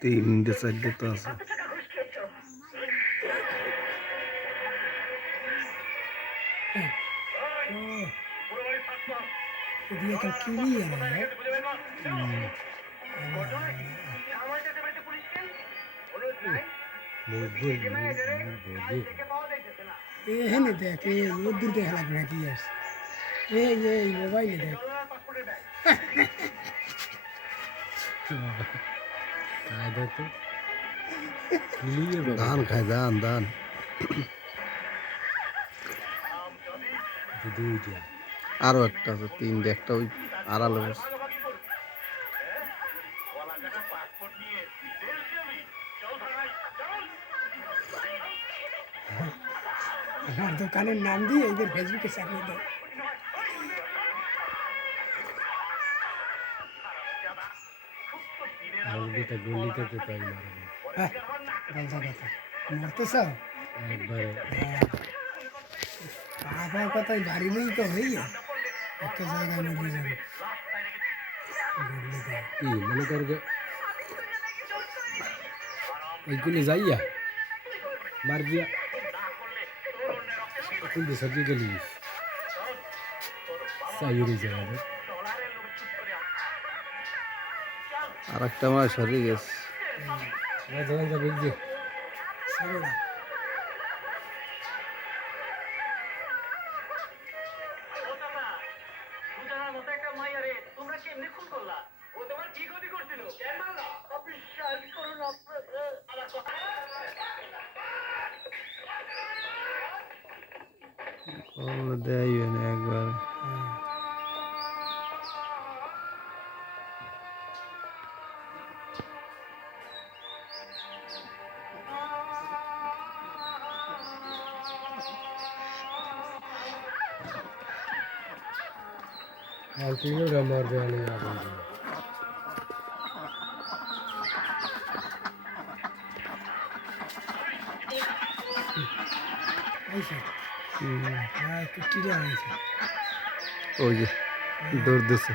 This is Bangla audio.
তিনটে চারটে তো আছে। এখানে দেখ দূর দেখে লাগবে না কি আছে এই মোবাইলে দেখ ধান খায় ধান ধান আরো একটা আছে তিনটে একটা ওই আড়ালে বসে। আমার দোকানের নাম দিয়ে এদের ফেসবুকে চাপিয়ে দেয় মরতেছ আপনার কথাই বাড়ি নেই তো হইয়া একটা জায়গায় মরে যাবে মনে কর এইগুলি যাইয়া মার দিয়া কিন্তু সবজি গেলি সাইরি যাবে আর একটা মাছ সরে গেছে। ধরেন যাবে যে সরোড়া দেয় না একবার Antigo amor de aliado. আইসা হ্যাঁ একটু কিনে আইসা ওই যে দৌড় দিছে।